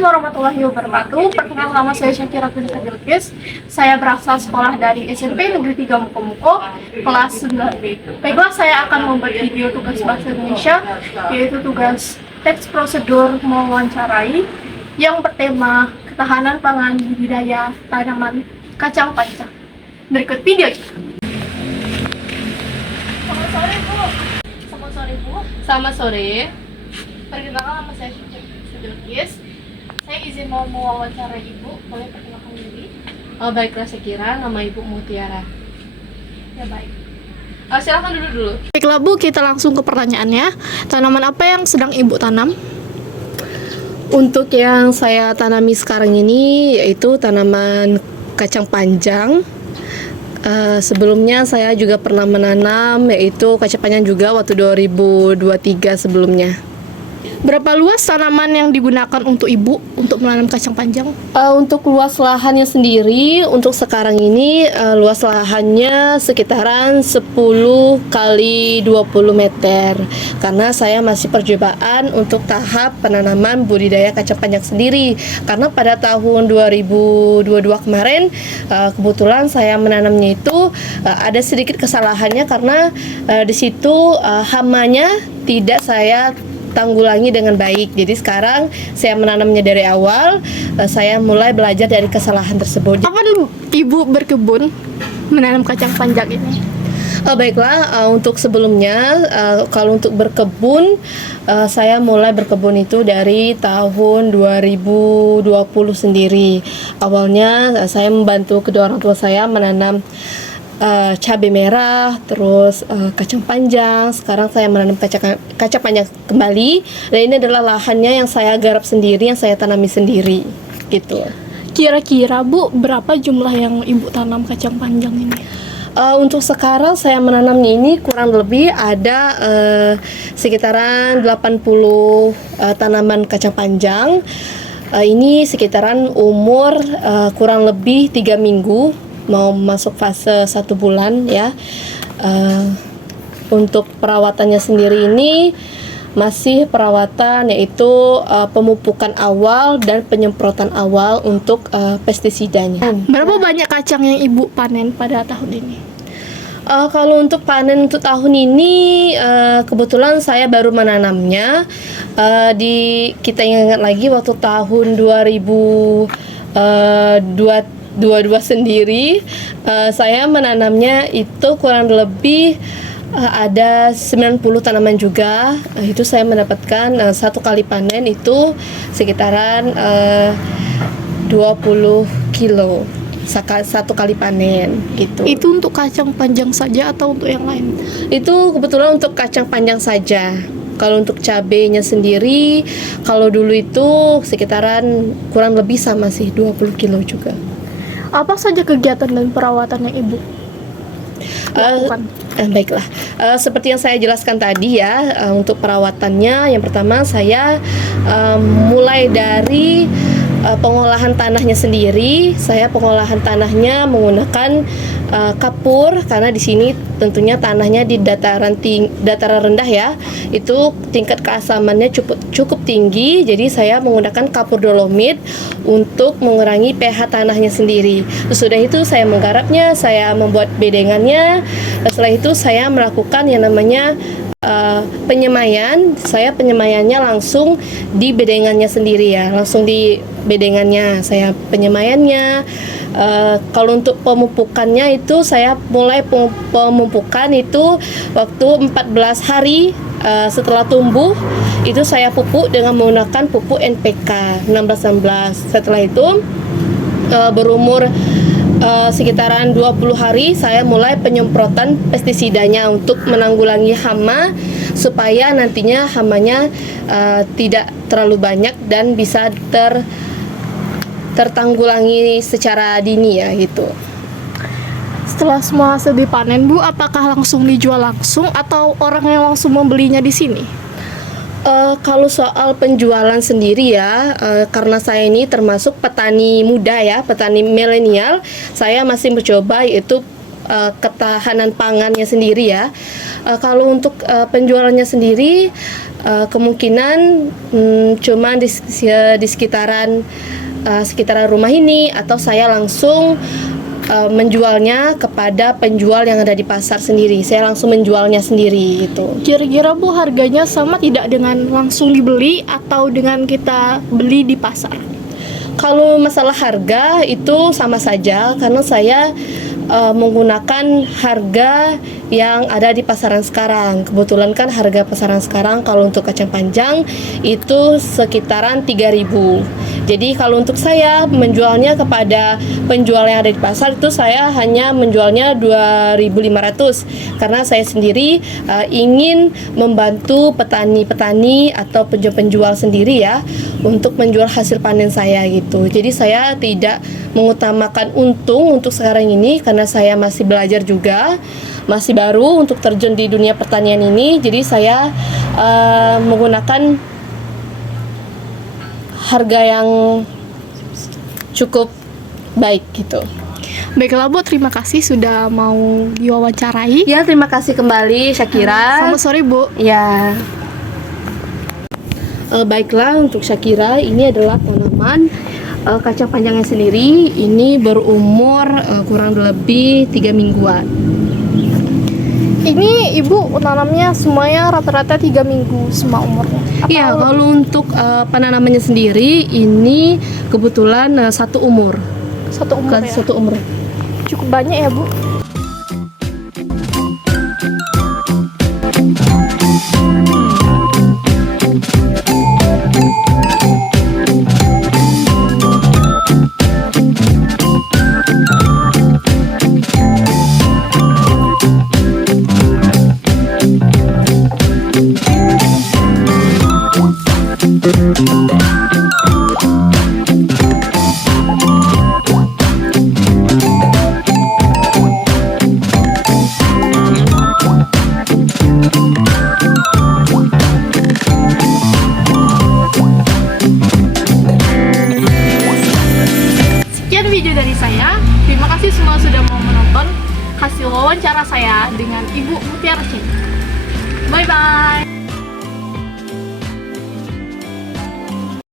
Assalamualaikum warahmatullahi wabarakatuh. Perkenalkan, nama saya Syakira Kunta Bilqis. Saya berasal sekolah dari SMP Negeri 3 Mukomuko, kelas 9B. Baiklah, saya akan membuat video tugas bahasa Indonesia, yaitu tugas teks prosedur mewawancarai yang bertema ketahanan pangan budidaya tanaman kacang panjang. Berikut videonya. Selamat sore, Bu. Selamat sore, Bu. Selamat sore. Perkenalkan, nama saya Syakira Kunta Bilqis. Saya izin mau mewawancara Ibu, boleh perkenalkan diri? Oh, baiklah, Syakira, nama Ibu Mutiara. Ya, baik. Silakan duduk dulu. Baiklah, Bu, kita langsung ke pertanyaannya. Tanaman apa yang sedang Ibu tanam? Untuk yang saya tanami sekarang ini yaitu tanaman kacang panjang. Sebelumnya saya juga pernah menanam yaitu kacang panjang juga waktu 2023 sebelumnya. Berapa luas tanaman yang digunakan untuk Ibu untuk menanam kacang panjang? Untuk luas lahannya sendiri, untuk sekarang ini luas lahannya sekitaran 10 kali 20 meter. Karena saya masih percobaan untuk tahap penanaman budidaya kacang panjang sendiri. Karena pada tahun 2022 kemarin, kebetulan saya menanamnya itu ada sedikit kesalahannya karena di situ hamanya tidak saya tanggulangi dengan baik. Jadi sekarang saya menanamnya dari awal, saya mulai belajar dari kesalahan tersebut. Kapan Ibu berkebun menanam kacang panjang ini? Baiklah, untuk sebelumnya kalau untuk berkebun, saya mulai berkebun itu dari tahun 2020 sendiri. Awalnya saya membantu kedua orang tua saya menanam cabai merah, terus kacang panjang. Sekarang saya menanam kacang panjang kembali, dan ini adalah lahannya yang saya garap sendiri, yang saya tanami sendiri, gitu. Kira-kira, Bu, berapa jumlah yang Ibu tanam kacang panjang ini? Untuk sekarang saya menanamnya ini kurang lebih ada sekitaran 80 tanaman kacang panjang. Ini sekitaran umur kurang lebih 3 minggu, mau masuk fase 1 bulan ya. Untuk perawatannya sendiri ini masih perawatan, yaitu pemupukan awal dan penyemprotan awal untuk pestisidanya. Berapa banyak kacang yang Ibu panen pada tahun ini? Kalau untuk panen untuk tahun ini, kebetulan saya baru menanamnya. Kita ingat lagi waktu tahun 2022 sendiri, saya menanamnya itu kurang lebih ada 90 tanaman juga. Itu saya mendapatkan satu kali panen itu sekitaran 20 kilo satu kali panen gitu. Itu untuk kacang panjang saja atau untuk yang lain? Itu kebetulan untuk kacang panjang saja. Kalau untuk cabenya sendiri, kalau dulu itu sekitaran kurang lebih sama sih 20 kilo juga. Apa saja kegiatan dan perawatan yang Ibu lakukan? Baiklah, seperti yang saya jelaskan tadi ya, untuk perawatannya yang pertama saya mulai dari pengolahan tanahnya sendiri. Saya pengolahan tanahnya menggunakan kapur, karena di sini tentunya tanahnya di dataran rendah ya. Itu tingkat keasamannya cukup tinggi. Jadi saya menggunakan kapur dolomit untuk mengurangi pH tanahnya sendiri. Sesudah itu saya menggarapnya, saya membuat bedengannya. Setelah itu saya melakukan yang namanya penyemaian. Saya penyemaiannya langsung di bedengannya sendiri ya, langsung di bedengannya saya penyemaiannya. Kalau untuk pemupukannya itu saya mulai pemupukan itu waktu 14 hari setelah tumbuh, itu saya pupuk dengan menggunakan pupuk NPK 16-16. Setelah itu berumur sekitaran 20 hari saya mulai penyemprotan pestisidanya untuk menanggulangi hama, supaya nantinya hamanya tidak terlalu banyak dan bisa tertanggulangi secara dini ya gitu. Setelah semua hasil dipanen, Bu, apakah langsung dijual langsung atau orang yang langsung membelinya di sini? Kalau soal penjualan sendiri ya, karena saya ini termasuk petani muda ya, petani milenial, saya masih mencoba yaitu ketahanan pangannya sendiri ya. Kalau untuk penjualannya sendiri, kemungkinan cuma di sekitaran rumah ini, atau saya langsung menjualnya kepada penjual yang ada di pasar sendiri. Saya langsung menjualnya sendiri gitu. Kira-kira Bu, harganya sama tidak dengan langsung dibeli atau dengan kita beli di pasar? Kalau masalah harga itu sama saja, karena saya menggunakan harga yang ada di pasaran sekarang. Kebetulan kan harga pasaran sekarang kalau untuk kacang panjang itu sekitaran 3.000. Jadi kalau untuk saya menjualnya kepada penjual yang ada di pasar itu saya hanya menjualnya 2.500, karena saya sendiri ingin membantu petani-petani atau penjual-penjual sendiri ya untuk menjual hasil panen saya gitu. Jadi saya tidak mengutamakan untung untuk sekarang ini, karena saya masih belajar juga, masih baru untuk terjun di dunia pertanian ini. Jadi saya menggunakan harga yang cukup baik gitu. Baiklah Bu, terima kasih sudah mau diwawancarai. Ya, terima kasih kembali Syakira. Selamat sore Bu. Ya. Baiklah, untuk Syakira, ini adalah tanaman kacang panjangnya sendiri. Ini berumur kurang lebih 3 mingguan. Ini Ibu tanamnya semuanya rata-rata 3 minggu semua umurnya? Iya, kalau untuk penanamannya sendiri ini kebetulan satu umur. Satu umur ya? Satu umur. Cukup banyak ya Bu? Sekian video dari saya. Terima kasih semua sudah mau menonton hasil wawancara saya dengan Ibu Mutiara Ceng. Bye bye.